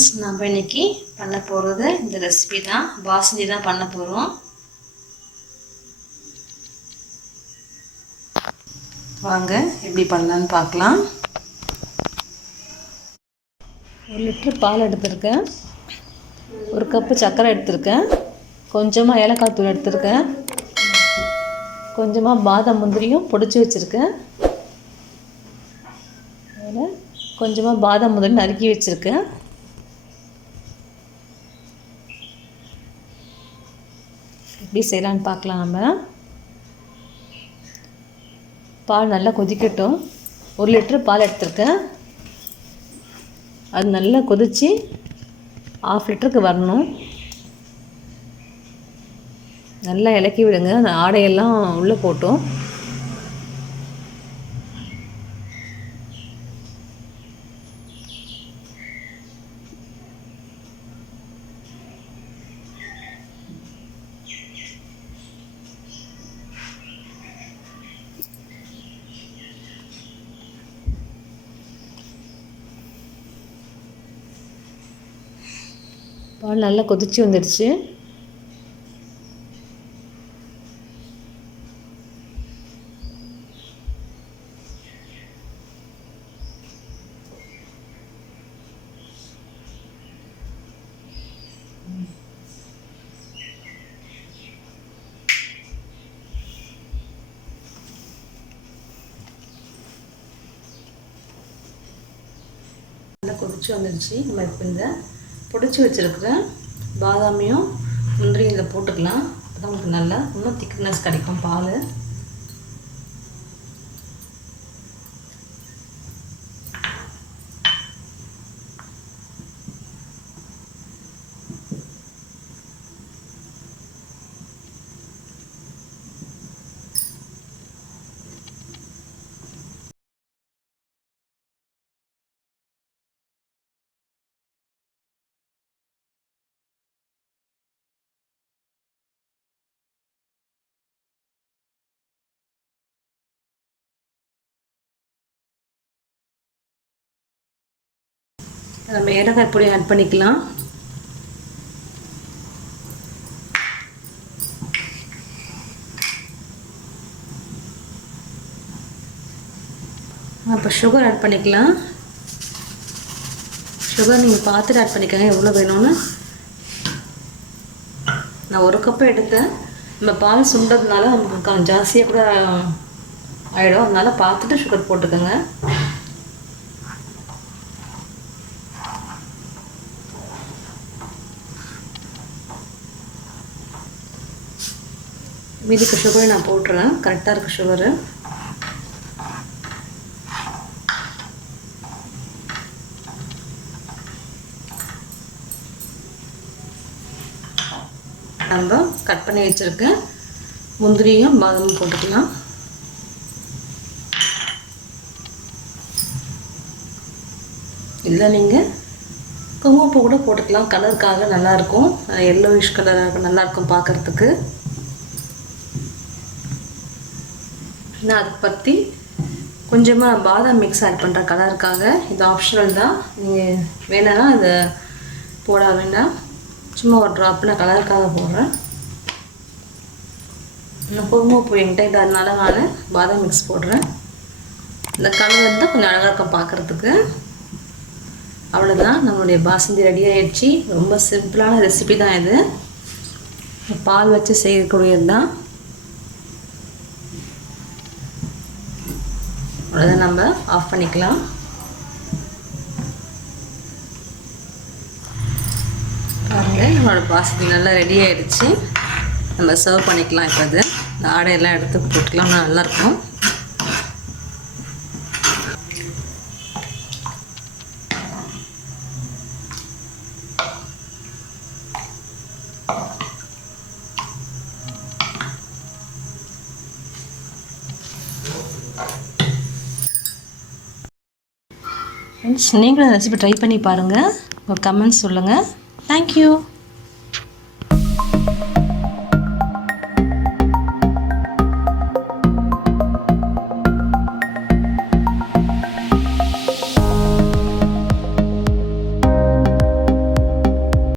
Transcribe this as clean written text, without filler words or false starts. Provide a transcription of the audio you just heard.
Friends, நம்ம இன்றைக்கி பண்ண போகிறது இந்த ரெசிபி தான். பாசுந்தி தான் பண்ண போகிறோம். வாங்க எப்படி பண்ணலான்னு பார்க்கலாம். 1 லிட்டர் பால் எடுத்திருக்கேன், 1 கப்பு சர்க்கரை எடுத்திருக்கேன், கொஞ்சமாக ஏலக்காய் தூள் எடுத்திருக்கேன், கொஞ்சமாக பாதாம் முந்திரியும் பொடிச்சு வச்சுருக்கேன், அதில் கொஞ்சமாக பாதாம் முந்திரி நறுக்கி வச்சுருக்கேன். எப்படி செய்யலான்னு பார்க்கலாம். நம்ம பால் நல்லா கொதிக்கட்டும். 1 லிட்டர் பால் எடுத்திருக்கேன், அது நல்லா கொதித்து 1/2 லிட்டருக்கு வரணும். நல்லா இலக்கி விடுங்க, அந்த ஆடையெல்லாம் உள்ளே போட்டோம். பால் நல்லா கொதிச்சு வந்துடுச்சு. நல்லா கொதிச்சு வந்துடுச்சு. நம்ம இப்போ இந்த பொடிச்சு வச்சுருக்கிற பாதாமியும் முந்திரியும் இதில் போட்டுக்கலாம். அப்போ தான் உங்களுக்கு நல்லா இன்னும் திக்னஸ் கிடைக்கும் பால். நம்ம ஏலக்காய் பொடி ஆட் பண்ணிக்கலாம். அப்போ சுகர் ஆட் பண்ணிக்கலாம். சுகர் நீங்கள் பார்த்துட்டு ஆட் பண்ணிக்கோங்க எவ்வளோ வேணும்னு. நான் 1 கப்பு எடுத்தேன். நம்ம பால் சுண்டதுனால நமக்கு ஜாஸ்தியாக கூட ஆகிடும், அதனால் பார்த்துட்டு சுகர் போட்டுக்கோங்க. மீதிக்கு சுகரை நான் போட்டுறேன், கரெக்டாக இருக்குது சுகரு. நம்ம கட் பண்ணி வச்சுருக்க முந்திரியும் பாதாமும் போட்டுக்கலாம். இல்லை நீங்கள் குங்குமப்பூ கூட போட்டுக்கலாம், கலருக்காக நல்லாயிருக்கும். எல்லோயிஷ் கலராக நல்லாயிருக்கும் பார்க்குறதுக்கு. நான் அதை பற்றி கொஞ்சமாக பாதாம் மிக்ஸ் ஆட் பண்ணுற கலருக்காக. இது ஆப்ஷனல் தான், நீங்கள் வேணும்னா அதை போட வேண்டாம். சும்மா ஒரு ட்ராப் நான் கலருக்காக போடுறேன். இன்னும் குங்குமப்பூ என்கிட்ட இது, அதனால நான் பாதாம் மிக்ஸ் போடுறேன். இந்த கலர் இருந்தால் கொஞ்சம் அழகாக இருக்கும் பார்க்குறதுக்கு. அவ்வளோதான், நம்மளுடைய பாசுந்தி ரெடி ஆகிடுச்சு. ரொம்ப சிம்பிளான ரெசிபி தான் இது. பால் வச்சு செய்யக்கூடியது தான். அதை நம்ம ஆஃப் பண்ணிக்கலாம். பாருங்கள், நம்மளோட பாசுந்தி நல்லா ரெடி ஆகிடுச்சு. நம்ம சர்வ் பண்ணிக்கலாம். இப்போ அது இந்த ஆடையெல்லாம் எடுத்து போட்டுக்கலாம், நல்லாயிருக்கும். ஃப்ரெண்ட்ஸ், நீங்களும் ரெசிபி ட்ரை பண்ணி பாருங்கள். உங்கள் கமெண்ட்ஸ் சொல்லுங்கள். தேங்க்யூ.